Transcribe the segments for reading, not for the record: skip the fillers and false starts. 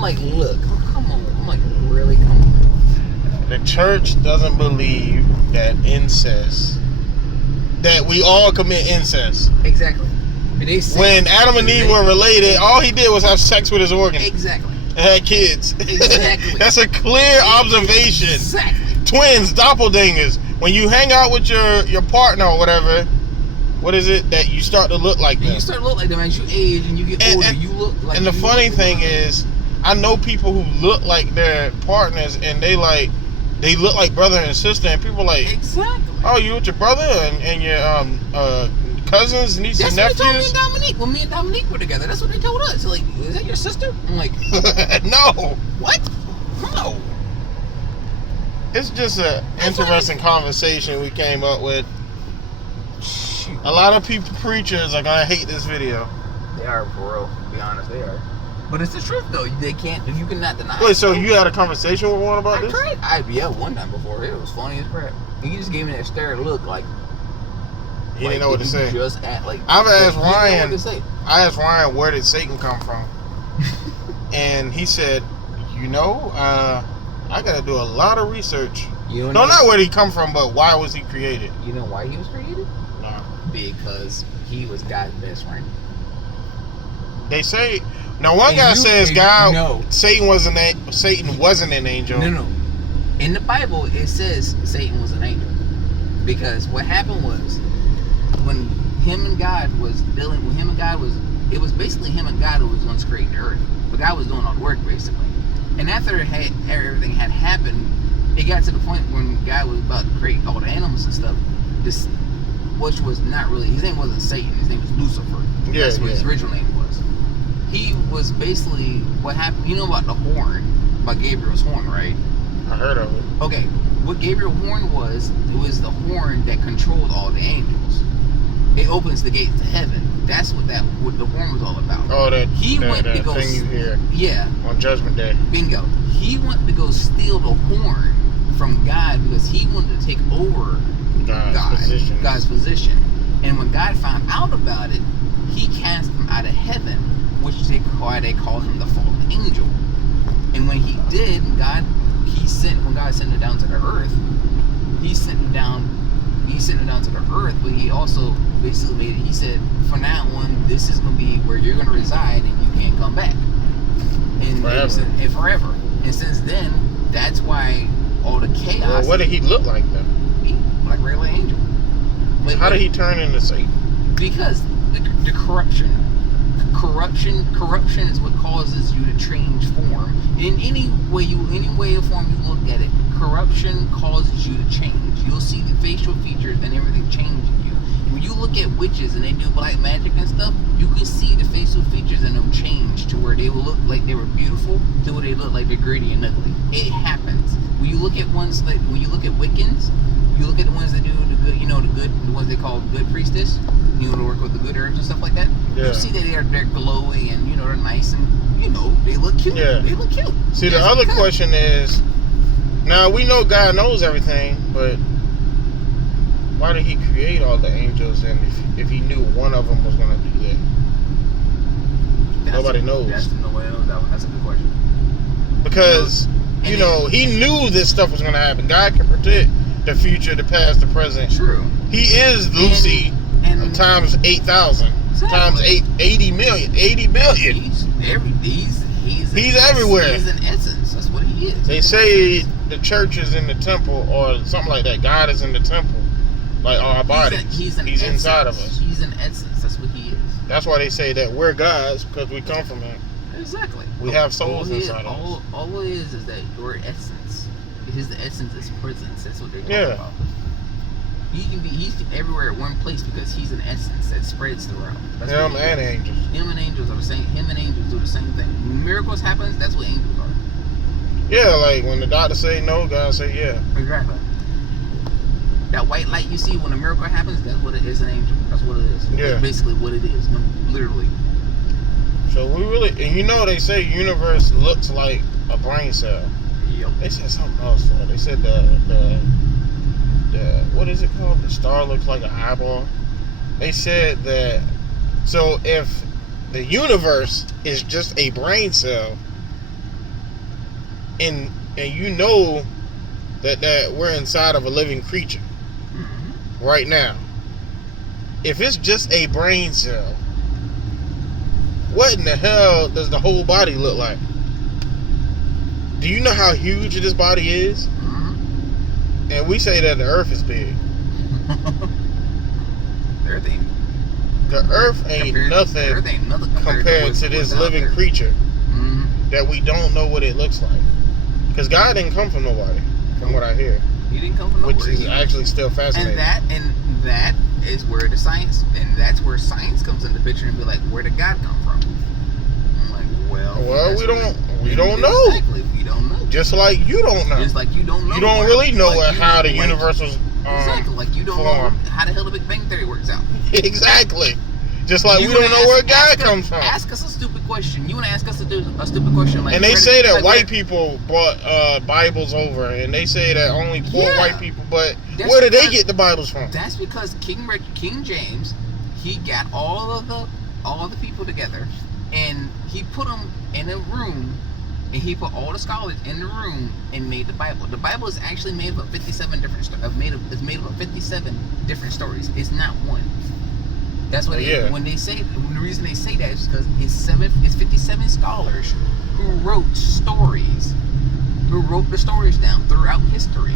I'm like, look, come on. I'm like, really? Come on. The church doesn't believe that incest, that we all commit incest. Exactly. When Adam and Eve were related, all he did was have sex with his organ. Exactly. And had kids. Exactly. That's a clear observation. Exactly. Twins, doppelgangers. When you hang out with your partner or whatever, what is it that you start to look like them? You start to look like them as you age and you get older. You look like. And the funny thing is, I know people who look like their partners, and they look like brother and sister, and people like, exactly. Oh, you with your brother and your cousins, nieces, and nephews? That's what they told me and Dominique when me and Dominique were together. That's what they told us. Like, is that your sister? I'm like, no. What? No. It's just an interesting conversation we came up with. Shoot. A lot of preachers are gonna hate this video. They are, for real. To be honest, they are. But it's the truth, though. They can't. You cannot deny. Wait, so you had a conversation with one about this? I tried. Yeah, one time before. It was funny as crap. He just gave me that stare look, like he didn't know what to say. Just at like. I've asked Ryan. I asked Ryan, where did Satan come from? And he said, I gotta do a lot of research. No, not where did he come from, but why was he created? You know why he was created? No. Because he was God's best friend. They say. Now, one guy says Satan wasn't an angel. No. In the Bible, it says Satan was an angel. Because what happened was, when him and God was, it was basically him and God who was once creating the earth. But God was doing all the work, basically. And after everything had happened, it got to the point when God was about to create all the animals and stuff, which was not really, his name wasn't Satan, his name was Lucifer. That's what his original name was. He was basically, what happened, you know about the horn, about Gabriel's horn, right? I heard of it. Okay, what Gabriel's horn was, it was the horn that controlled all the angels. It opens the gates to heaven. That's what the horn was all about. Oh, that thing you hear. Yeah. On Judgment Day. Bingo. He wanted to go steal the horn from God because he wanted to take over God's position. And when God found out about it, he cast him out of heaven, which they call him the fallen angel. And when he did, when God sent him down to the earth, he sent him down to the earth, but he also basically he said, from now on, this is going to be where you're going to reside and you can't come back. And forever. And since then, that's why all the chaos. Well, what did he look like then? Like a regular angel. How did he turn into Satan? Because the corruption is what causes you to change form. In any way or form you look at it, corruption causes you to change. You'll see the facial features and everything change in you. When you look at witches and they do black magic and stuff, you can see the facial features in them change to where they will look like they were beautiful to where they look like they're gritty and ugly. It happens. When you look at Wiccans, you look at the ones that do the ones they call good priestess, to work with the good herbs and stuff like that. Yeah. You see that they're glowy and they're nice and they look cute. Yeah. They look cute. See, the other question is, now we know God knows everything, but why did he create all the angels? And if he knew one of them was going to do that, nobody knows. That's a good question. Because he knew this stuff was going to happen. God can predict the future, the past, the present. True. He is Lucy times 8,000 times 80 million. 80 billion. He's everywhere. He's an essence. That's what he is. They say the church is in the temple or something like that. God is in the temple, like our body. He's inside of us. He's an essence. That's what he is. That's why they say that we're God's, because we come from him. Exactly. We have souls inside of us. All it is that your essence. His essence is presence. That's what they're talking about. He's everywhere at one place because he's an essence that spreads throughout. Him and angels. Him and angels are the same. Him and angels do the same thing. When miracles happen, that's what angels are. Yeah, like when the doctor say no, God say yeah. Exactly. That white light you see when a miracle happens, that's what it is, an angel. That's what it is. Yeah. That's basically what it is, literally. So we really, and they say universe looks like a brain cell. Yep. They said something else. They said the what is it called? The star looks like an eyeball. They said that. So if the universe is just a brain cell, and you know that we're inside of a living creature right now. If it's just a brain cell, what in the hell does the whole body look like? Do you know how huge this body is? And we say that the earth is big. The earth ain't nothing compared to this living creature that we don't know what it looks like. Because God didn't come from nobody, from what I hear. He didn't come from nowhere. Which is actually still fascinating. And that is where the science, and that's where science comes into the picture and be like, where did God come from? I'm like, well, we don't know. Exactly, we don't know. Just like you don't know. Just like you don't know. You don't really know how the universe was exactly, like you don't formed. know how the hell the Big Bang Theory works out. Exactly. Just like we don't know where God comes from. Ask us a stupid question. You want to ask us a stupid question? Like, and they say that white people brought Bibles over, and they say that only poor white people. But where did they get the Bibles from? That's because King James, he got all the people together, and he put them in a room, and he put all the scholars in the room and made the Bible. The Bible is actually made up of 57 different it's made up of 57 different stories. It's not one. That's what when the reason they say that is because it's 57 scholars who wrote the stories down throughout history.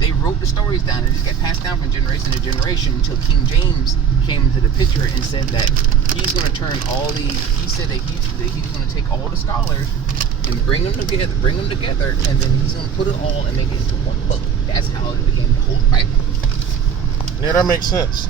They wrote the stories down and it just got passed down from generation to generation until King James came into the picture and said that he's going to turn he said that he's going to take all the scholars and bring them together, and then he's going to put it all and make it into one book. That's how it became the whole Bible. Yeah, that makes sense.